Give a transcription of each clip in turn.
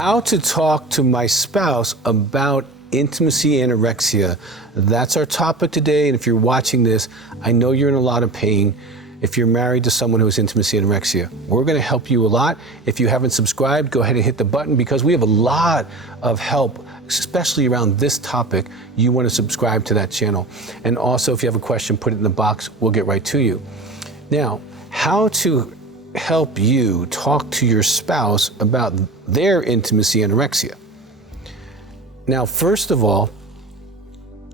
How to talk to my spouse about intimacy anorexia. That's our topic today. And if you're watching this, I know you're in a lot of pain. If you're married to someone who has intimacy anorexia, we're going to help you a lot. If you haven't subscribed, go ahead and hit the button because we have a lot of help, especially around this topic. You want to subscribe to that channel. And also, if you have a question, put it in the box. We'll get right to you. Now, how to help you talk to your spouse about their intimacy anorexia. Now, first of all,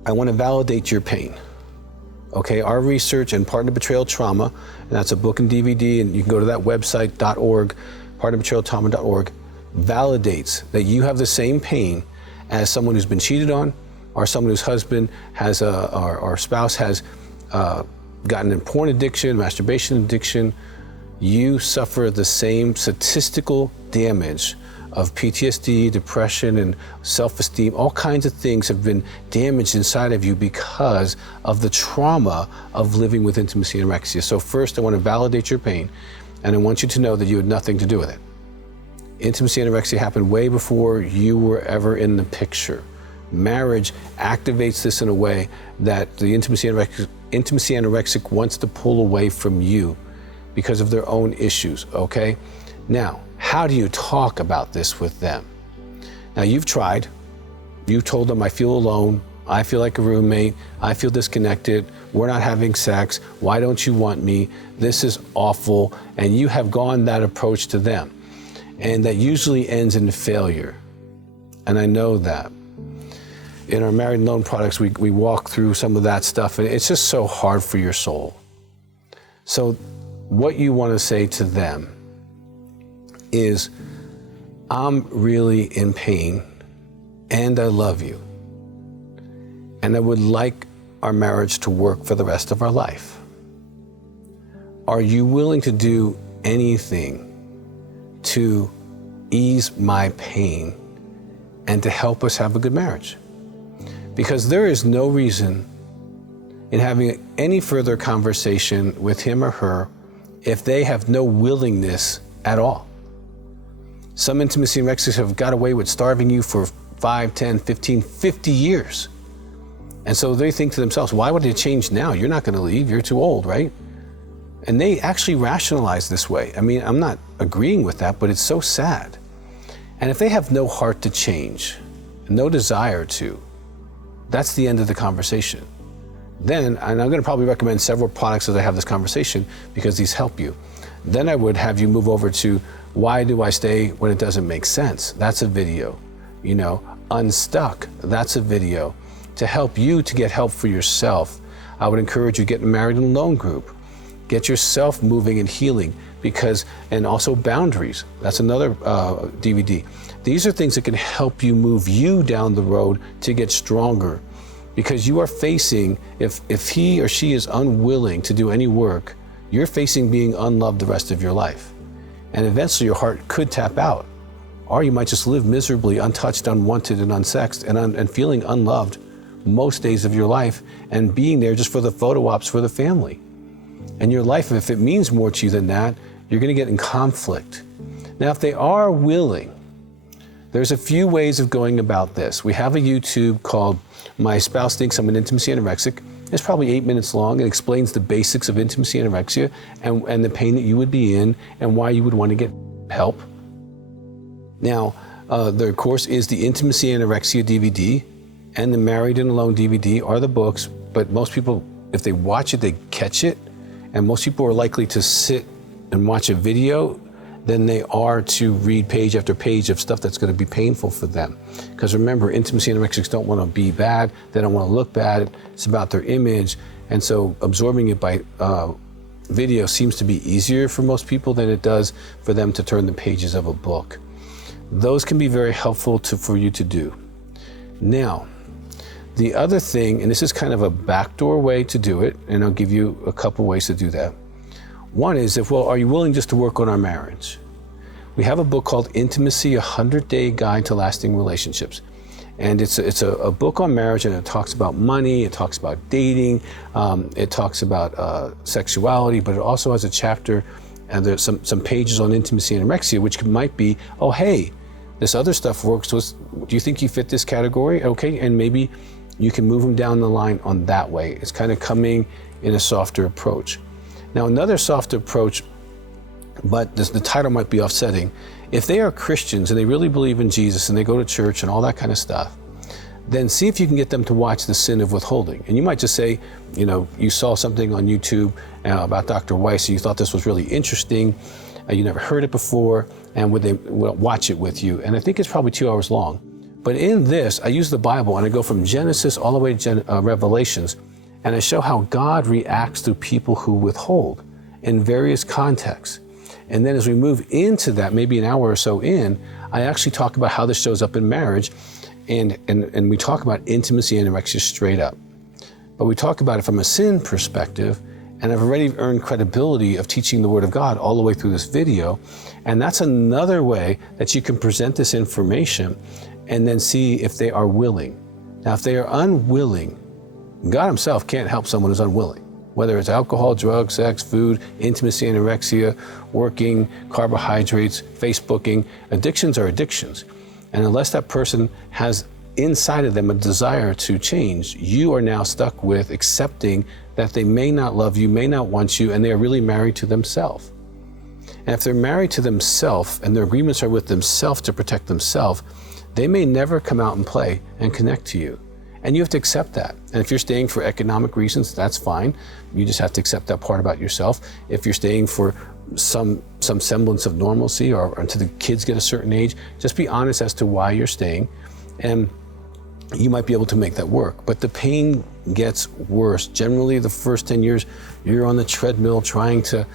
I want to validate your pain. Okay, our research and partner betrayal trauma, and that's a book and DVD, and you can go to that website, .org, partnerbetrayaltrauma.org, validates that you have the same pain as someone who's been cheated on, or someone whose husband has, or spouse has gotten in porn addiction, masturbation addiction. You suffer the same statistical damage of PTSD, depression, and self-esteem. All kinds of things have been damaged inside of you because of the trauma of living with intimacy anorexia. So first, I want to validate your pain, and I want you to know that you had nothing to do with it. Intimacy anorexia happened way before you were ever in the picture. Marriage activates this in a way that the intimacy anorexic wants to pull away from you because of their own issues, okay? Now, how do you talk about this with them? Now, you've tried. You've told them, I feel alone. I feel like a roommate. I feel disconnected. We're not having sex. Why don't you want me? This is awful. And you have gone that approach to them. And that usually ends in failure. And I know that. In our married and loan products, we walk through some of that stuff, and it's just so hard for your soul. So what you want to say to them is, I'm really in pain and I love you. And I would like our marriage to work for the rest of our life. Are you willing to do anything to ease my pain and to help us have a good marriage? Because there is no reason in having any further conversation with him or her if they have no willingness at all. Some intimacy anorexics have got away with starving you for 5, 10, 15, 50 years. And so they think to themselves, why would it change now? You're not going to leave. You're too old, right? And they actually rationalize this way. I mean, I'm not agreeing with that, but it's so sad. And if they have no heart to change, no desire to, that's the end of the conversation. Then, and I'm going to probably recommend several products as I have this conversation because these help you. Then I would have you move over to why do I stay when it doesn't make sense? That's a video. You know, unstuck, that's a video. To help you to get help for yourself, I would encourage you to get in a married and alone group. Get yourself moving and healing and also boundaries. That's another DVD. These are things that can help you move you down the road to get stronger. Because you are facing, if he or she is unwilling to do any work, you're facing being unloved the rest of your life. And eventually your heart could tap out. Or you might just live miserably, untouched, unwanted, and unsexed, and feeling unloved most days of your life, and being there just for the photo ops for the family. And your life, if it means more to you than that, you're gonna get in conflict. Now, if they are willing, there's a few ways of going about this. We have a YouTube called My Spouse Thinks I'm an Intimacy Anorexic. It's probably 8 minutes long. It explains the basics of intimacy anorexia and the pain that you would be in and why you would want to get help. Now, there of course is the Intimacy Anorexia DVD and the Married and Alone DVD are the books, but most people, if they watch it, they catch it. And most people are likely to sit and watch a video than they are to read page after page of stuff that's going to be painful for them. Because remember, intimacy anorexics don't want to be bad, they don't want to look bad, it's about their image, and so absorbing it by video seems to be easier for most people than it does for them to turn the pages of a book. Those can be very helpful for you to do. Now, the other thing, and this is kind of a backdoor way to do it, and I'll give you a couple ways to do that. One is, are you willing just to work on our marriage? We have a book called Intimacy, a 100-Day Guide to Lasting Relationships. And it's a book on marriage, and it talks about money, it talks about dating, it talks about sexuality, but it also has a chapter, and there's some pages on intimacy and anorexia, which might be, oh, hey, this other stuff works. Do you think you fit this category? Okay, and maybe you can move them down the line on that way. It's kind of coming in a softer approach. Now, another softer approach, but the title might be offsetting. If they are Christians and they really believe in Jesus and they go to church and all that kind of stuff, then see if you can get them to watch The Sin of Withholding. And you might just say, you saw something on YouTube about Dr. Weiss, and you thought this was really interesting, you never heard it before, and would they watch it with you? And I think it's probably 2 hours long. But in this, I use the Bible and I go from Genesis all the way to Revelations, and I show how God reacts to people who withhold in various contexts. And then as we move into that, maybe an hour or so in, I actually talk about how this shows up in marriage, and we talk about intimacy and anorexia straight up. But we talk about it from a sin perspective, and I've already earned credibility of teaching the Word of God all the way through this video. And that's another way that you can present this information and then see if they are willing. Now, if they are unwilling, God himself can't help someone who's unwilling. Whether it's alcohol, drugs, sex, food, intimacy, anorexia, working, carbohydrates, Facebooking, addictions are addictions. And unless that person has inside of them a desire to change, you are now stuck with accepting that they may not love you, may not want you, and they are really married to themselves. And if they're married to themselves and their agreements are with themselves to protect themselves, they may never come out and play and connect to you. And you have to accept that. And if you're staying for economic reasons, that's fine. You just have to accept that part about yourself. If you're staying for some semblance of normalcy or until the kids get a certain age, just be honest as to why you're staying. And you might be able to make that work. But the pain gets worse. Generally, the first 10 years, you're on the treadmill trying to,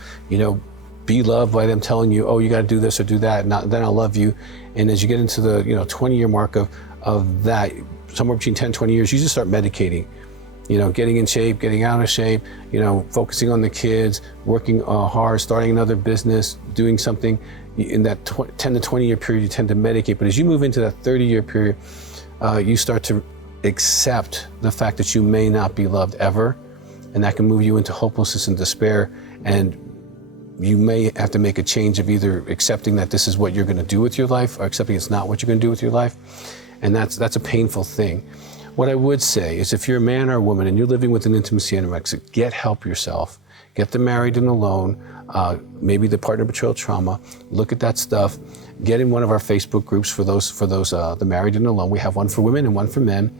be loved by them telling you, oh, you got to do this or do that, and then I'll love you. And as you get into the 20-year mark of that, somewhere between 10, 20 years, you just start medicating, getting in shape, getting out of shape, focusing on the kids, working hard, starting another business, doing something. In that 10 to 20 year period, you tend to medicate. But as you move into that 30-year period, you start to accept the fact that you may not be loved ever, and that can move you into hopelessness and despair. And you may have to make a change of either accepting that this is what you're going to do with your life or accepting it's not what you're going to do with your life. And that's a painful thing. What I would say is if you're a man or a woman and you're living with an intimacy anorexic, get help yourself. Get the Married and Alone, maybe the partner betrayal trauma. Look at that stuff. Get in one of our Facebook groups for those the Married and Alone. We have one for women and one for men.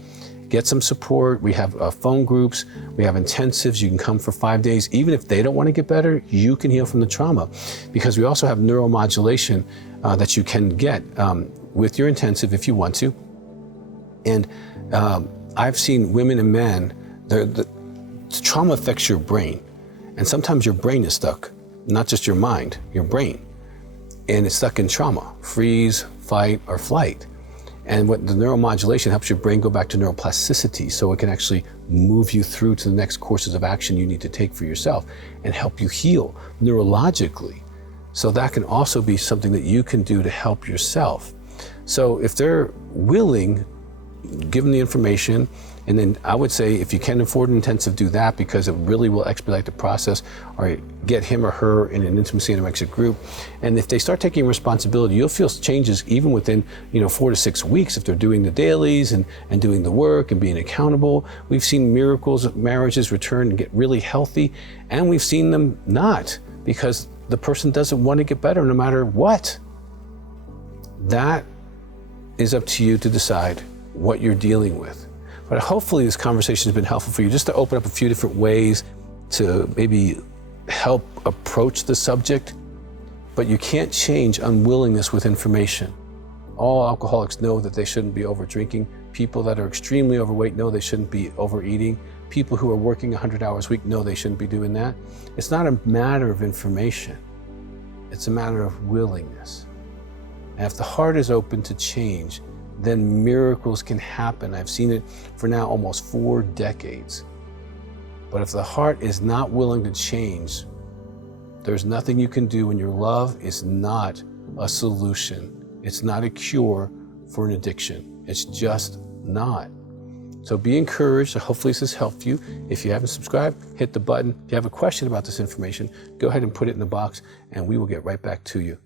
Get some support. We have phone groups. We have intensives. You can come for 5 days. Even if they don't want to get better, you can heal from the trauma. Because we also have neuromodulation that you can get with your intensive if you want to. And I've seen women and men, the trauma affects your brain. And sometimes your brain is stuck, not just your mind, your brain. And it's stuck in trauma, freeze, fight, or flight. And what the neuromodulation helps your brain go back to neuroplasticity, so it can actually move you through to the next courses of action you need to take for yourself and help you heal neurologically. So that can also be something that you can do to help yourself. So if they're willing, give them the information. And then I would say if you can afford an intensive, do that, because it really will expedite the process, or get him or her in an intimacy anorexic group. And if they start taking responsibility, you'll feel changes even within 4 to 6 weeks if they're doing the dailies and doing the work and being accountable. We've seen miracles of marriages return and get really healthy, and we've seen them not, because the person doesn't want to get better no matter what. That is up to you to decide what you're dealing with. But hopefully this conversation has been helpful for you, just to open up a few different ways to maybe help approach the subject. But you can't change unwillingness with information. All alcoholics know that they shouldn't be over drinking. People that are extremely overweight know they shouldn't be overeating. People who are working 100 hours a week know they shouldn't be doing that. It's not a matter of information. It's a matter of willingness. And if the heart is open to change, then miracles can happen. I've seen it for now almost 4 decades. But if the heart is not willing to change, there's nothing you can do, and your love is not a solution. It's not a cure for an addiction. It's just not. So be encouraged. Hopefully this has helped you. If you haven't subscribed, hit the button. If you have a question about this information, go ahead and put it in the box, and we will get right back to you.